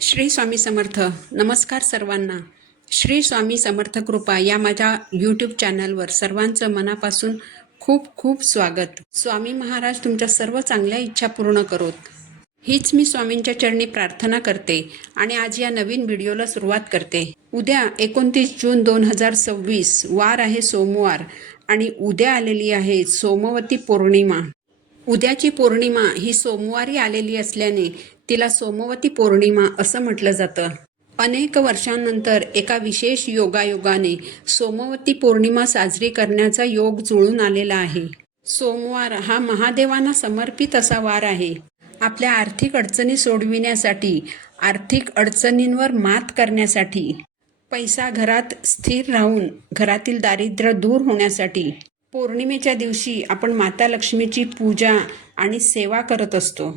श्री स्वामी समर्थ. नमस्कार सर्वांना. श्री स्वामी समर्थ कृपा या माझ्या यूट्यूब चॅनलवर सर्वांचं मनापासून खूप खूप स्वागत. स्वामी महाराज तुमच्या सर्व चांगल्या इच्छा पूर्ण करोत हीच मी स्वामींच्या चरणी प्रार्थना करते आणि आज या नवीन व्हिडिओला सुरुवात करते. उद्या 29 जून 2026 वार आहे सोमवार आणि उद्या आलेली आहे सोमवती पौर्णिमा. उद्याची पौर्णिमा ही सोमवारी आलेली असल्याने तिला सोमवती पौर्णिमा असं म्हटलं जातं. अनेक वर्षांनंतर एका विशेष योगायोगाने सोमवती पौर्णिमा साजरी करण्याचा योग जुळून आलेला आहे. सोमवार हा महादेवांना समर्पित असा वार आहे. आपल्या आर्थिक अडचणी सोडविण्यासाठी, आर्थिक अडचणींवर मात करण्यासाठी, पैसा घरात स्थिर राहून घरातील दारिद्र्य दूर होण्यासाठी पौर्णिमेच्या दिवशी आपण माता लक्ष्मीची पूजा आणि सेवा करत असतो.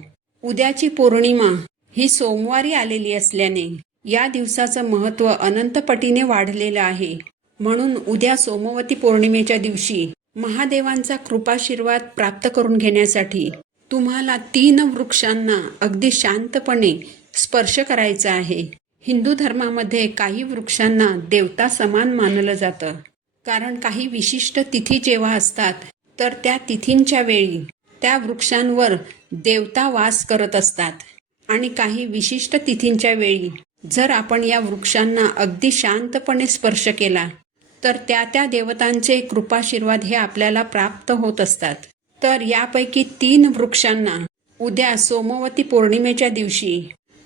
उद्याची पौर्णिमा ही सोमवारी आलेली असल्याने या दिवसाचं महत्त्व अनंतपटीने वाढलेलं आहे. म्हणून उद्या सोमवती पौर्णिमेच्या दिवशी महादेवांचा कृपाशीर्वाद प्राप्त करून घेण्यासाठी तुम्हाला 3 वृक्षांना अगदी शांतपणे स्पर्श करायचा आहे. हिंदू धर्मामध्ये काही वृक्षांना देवता समान मानलं जातं, कारण काही विशिष्ट तिथी जेव्हा असतात तर त्या तिथींच्या वेळी त्या वृक्षांवर देवता वास करत असतात आणि काही विशिष्ट तिथींच्या वेळी जर आपण या वृक्षांना अगदी शांतपणे स्पर्श केला तर त्या देवतांचे कृपाशीर्वाद हे आपल्याला प्राप्त होत असतात. तर यापैकी 3 वृक्षांना उद्या सोमवती पौर्णिमेच्या दिवशी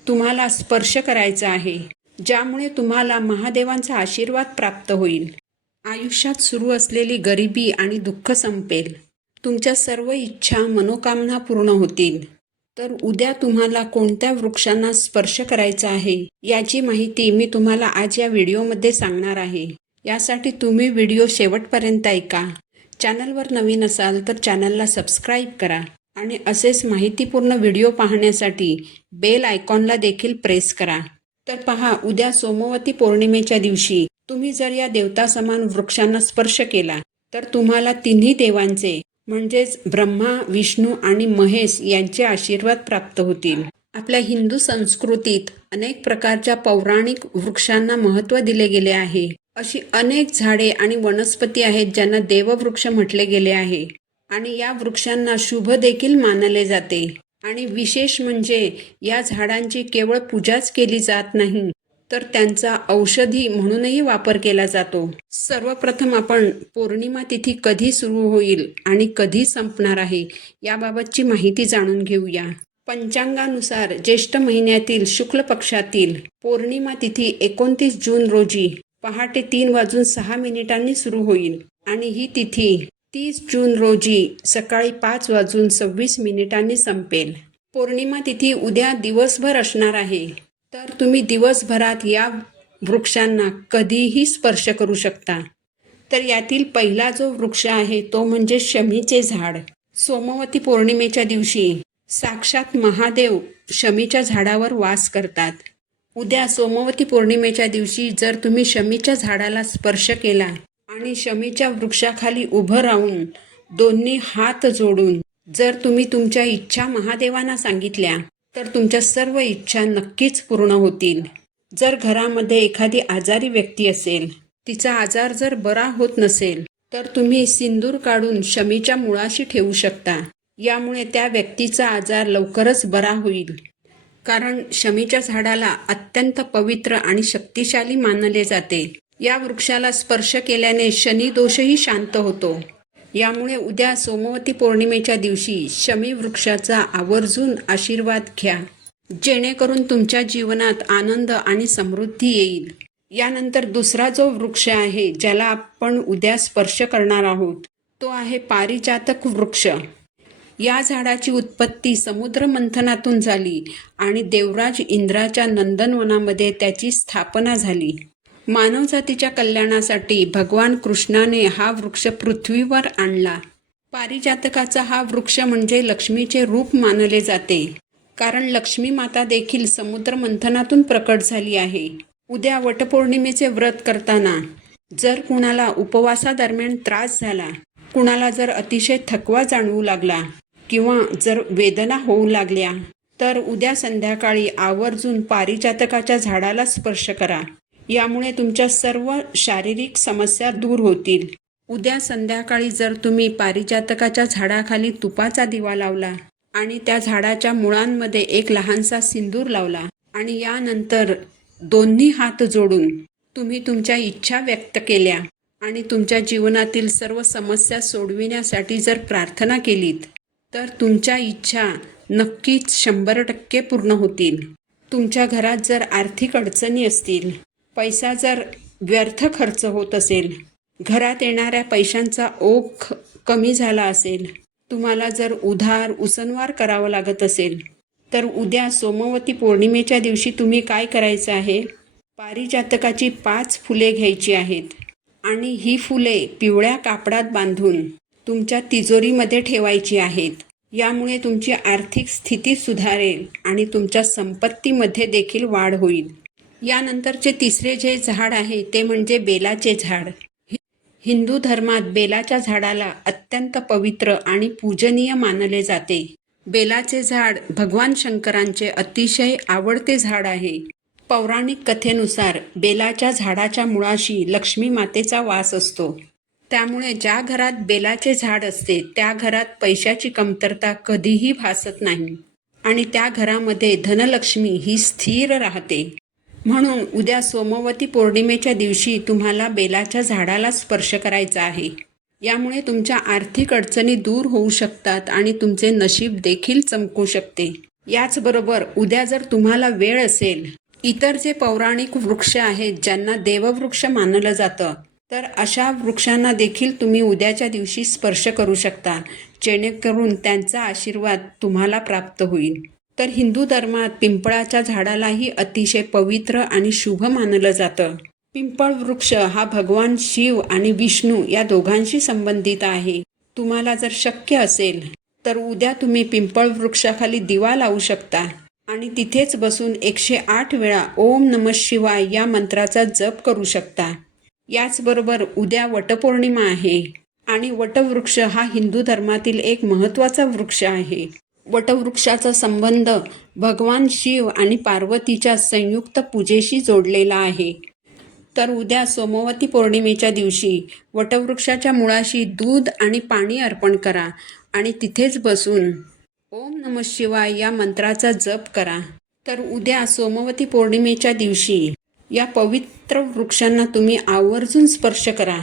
तुम्हाला स्पर्श करायचा आहे, ज्यामुळे तुम्हाला महादेवांचा आशीर्वाद प्राप्त होईल. आयुष्यात सुरू असलेली गरिबी आणि दुःख संपेल. तुमच्या सर्व इच्छा मनोकामना पूर्ण होतील. तर उद्या तुम्हाला कोणत्या वृक्षांना स्पर्श करायचा आहे याची माहिती मी तुम्हाला आज या व्हिडिओमध्ये सांगणार आहे. यासाठी तुम्ही व्हिडिओ शेवटपर्यंत ऐका. चॅनलवर नवीन असाल तर चॅनलला सबस्क्राईब करा आणि असेच माहितीपूर्ण व्हिडिओ पाहण्यासाठी बेल आयकॉनला देखील प्रेस करा. तर पहा, उद्या सोमवती पौर्णिमेच्या दिवशी तुम्ही जर या देवता समान वृक्षांना स्पर्श केला तर तुम्हाला तिन्ही देवांचे म्हणजेच ब्रह्मा, विष्णू आणि महेश यांचे आशीर्वाद प्राप्त होतील. आपल्या हिंदू संस्कृतीत अनेक प्रकारच्या पौराणिक वृक्षांना महत्त्व दिले गेले आहे. अशी अनेक झाडे आणि वनस्पती आहेत ज्यांना देववृक्ष म्हटले गेले आहे आणि या वृक्षांना शुभ देखील मानले जाते. आणि विशेष म्हणजे या झाडांची केवळ पूजाच केली जात नाही तर त्यांचा औषधी म्हणूनही वापर केला जातो. सर्वप्रथम आपण पौर्णिमा तिथी कधी सुरू होईल आणि कधी संपणार आहे याबाबतची माहिती जाणून घेऊया. पंचांगानुसार ज्येष्ठ महिन्यातील शुक्ल पक्षातील पौर्णिमा तिथी 29 जून रोजी पहाटे 3:06 सुरू होईल आणि ही तिथी 30 जून रोजी सकाळी 5:26 संपेल. पौर्णिमा तिथी उद्या दिवसभर असणार आहे, तर तुम्ही दिवसभरात या वृक्षांना कधीही स्पर्श करू शकता. तर यातील पहिला जो वृक्ष आहे तो म्हणजे शमीचे झाड. सोमवती पौर्णिमेच्या दिवशी साक्षात महादेव शमीच्या झाडावर वास करतात. उद्या सोमवती पौर्णिमेच्या दिवशी जर तुम्ही शमीच्या झाडाला स्पर्श केला आणि शमीच्या वृक्षाखाली उभं राहून दोन्ही हात जोडून जर तुम्ही तुमच्या इच्छा महादेवांना सांगितल्या तर तुमच्या सर्व इच्छा नक्कीच पूर्ण होतील. जर घरामध्ये एखादी आजारी व्यक्ती असेल, तिचा आजार जर बरा होत नसेल तर तुम्ही सिंदूर काढून शमीच्या मुळाशी ठेवू शकता. यामुळे त्या व्यक्तीचा आजार लवकरच बरा होईल. कारण शमीच्या झाडाला अत्यंत पवित्र आणि शक्तिशाली मानले जाते. या वृक्षाला स्पर्श केल्याने शनी दोषही शांत होतो. यामुळे उद्या सोमवती पौर्णिमेच्या दिवशी शमी वृक्षाचा आवर्जून आशीर्वाद घ्या, जेणेकरून तुमच्या जीवनात आनंद आणि समृद्धी येईल. यानंतर दुसरा जो वृक्ष आहे ज्याला आपण उद्या स्पर्श करणार आहोत तो आहे पारिजातक वृक्ष. या झाडाची उत्पत्ती समुद्र मंथनातून झाली आणि देवराज इंद्राच्या नंदनवनामध्ये त्याची स्थापना झाली. मानवजातीच्या कल्याणासाठी भगवान कृष्णाने हा वृक्ष पृथ्वीवर आणला. पारिजातकाचा हा वृक्ष म्हणजे लक्ष्मीचे रूप मानले जाते, कारण लक्ष्मी माता देखील समुद्र मंथनातून प्रकट झाली आहे. उद्या वटपौर्णिमेचे व्रत करताना जर कुणाला उपवासादरम्यान त्रास झाला, कुणाला जर अतिशय थकवा जाणवू लागला किंवा जर वेदना होऊ लागल्या तर उद्या संध्याकाळी आवर्जून पारिजातकाच्या झाडाला स्पर्श करा. यामुळे तुमच्या सर्व शारीरिक समस्या दूर होतील. उद्या संध्याकाळी जर तुम्ही पारिजातकाच्या झाडाखाली तुपाचा दिवा लावला आणि त्या झाडाच्या मुळांमध्ये एक लहानसा सिंदूर लावला आणि यानंतर दोन्ही हात जोडून तुम्ही तुमच्या इच्छा व्यक्त केल्या आणि तुमच्या जीवनातील सर्व समस्या सोडविण्यासाठी जर प्रार्थना केलीत तर तुमच्या इच्छा नक्कीच 100% पूर्ण होतील. तुमच्या घरात जर आर्थिक अडचणी असतील, पैसा जर व्यर्थ खर्च होत असेल, घरात येणाऱ्या पैशांचा ओघ कमी झाला असेल, तुम्हाला जर उधार उसनवार करावं लागत असेल, तर उद्या सोमवती पौर्णिमेच्या दिवशी तुम्ही काय करायचं आहे? पारिजातकाची 5 फुले घ्यायची आहेत आणि ही फुले पिवळ्या कापडात बांधून तुमच्या तिजोरीमध्ये ठेवायची आहेत. यामुळे तुमची आर्थिक स्थिती सुधारेल आणि तुमच्या संपत्तीमध्ये देखील वाढ होईल. यानंतरचे तिसरे जे झाड आहे ते म्हणजे बेलाचे झाड. हिंदू धर्मात बेलाच्या झाडाला अत्यंत पवित्र आणि पूजनीय मानले जाते. बेलाचे झाड भगवान शंकरांचे अतिशय आवडते झाड आहे. पौराणिक कथेनुसार बेलाच्या झाडाच्या मुळाशी लक्ष्मी मातेचा वास असतो. त्यामुळे ज्या घरात बेलाचे झाड असते त्या घरात पैशाची कमतरता कधीही भासत नाही आणि त्या घरामध्ये धनलक्ष्मी ही स्थिर राहते. म्हणून उद्या सोमवती पौर्णिमेच्या दिवशी तुम्हाला बेलाच्या झाडाला स्पर्श करायचा आहे. यामुळे तुमच्या आर्थिक अडचणी दूर होऊ शकतात आणि तुमचे नशीब देखील चमकू शकते. याचबरोबर उद्या जर तुम्हाला वेळ असेल, इतर जे पौराणिक वृक्ष आहेत ज्यांना देववृक्ष मानलं जातं, तर अशा वृक्षांना देखील तुम्ही उद्याच्या दिवशी स्पर्श करू शकता, जेणेकरून त्यांचा आशीर्वाद तुम्हाला प्राप्त होईल. तर हिंदू धर्मात पिंपळाच्या झाडालाही अतिशय पवित्र आणि शुभ मानलं जातं. पिंपळ वृक्ष हा भगवान शिव आणि विष्णू या दोघांशी संबंधित आहे. तुम्हाला जर शक्य असेल तर उद्या तुम्ही पिंपळ वृक्षाखाली दिवा लावू शकता आणि तिथेच बसून 108 वेळा ओम नमः शिवाय या मंत्राचा जप करू शकता. याचबरोबर उद्या वटपौर्णिमा आहे आणि वटवृक्ष हा हिंदू धर्मातील एक महत्त्वाचा वृक्ष आहे. वटवृक्षाचा संबंध भगवान शिव आणि पार्वतीच्या संयुक्त पूजेशी जोडलेला आहे. तर उद्या सोमवती पौर्णिमेच्या दिवशी वटवृक्षाच्या मुळाशी दूध आणि पाणी अर्पण करा आणि तिथेच बसून ओम नमः शिवाय या मंत्राचा जप करा. तर उद्या सोमवती पौर्णिमेच्या दिवशी या पवित्र वृक्षांना तुम्ही आवर्जून स्पर्श करा.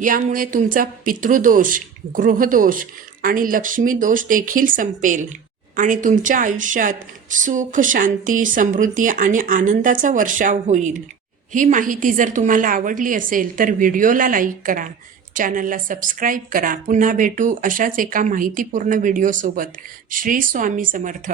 यामुळे तुमचा पितृदोष, गृहदोष आणि लक्ष्मी दोष देखील संपेल आणि तुमच्या आयुष्यात सुख, शांती, समृद्धी आणि आनंदाचा वर्षाव होईल. ही माहिती जर तुम्हाला आवडली असेल तर व्हिडिओला लाईक करा, चॅनलला सबस्क्राईब करा. पुन्हा भेटू अशाच एका माहितीपूर्ण व्हिडिओसोबत. श्री स्वामी समर्थ.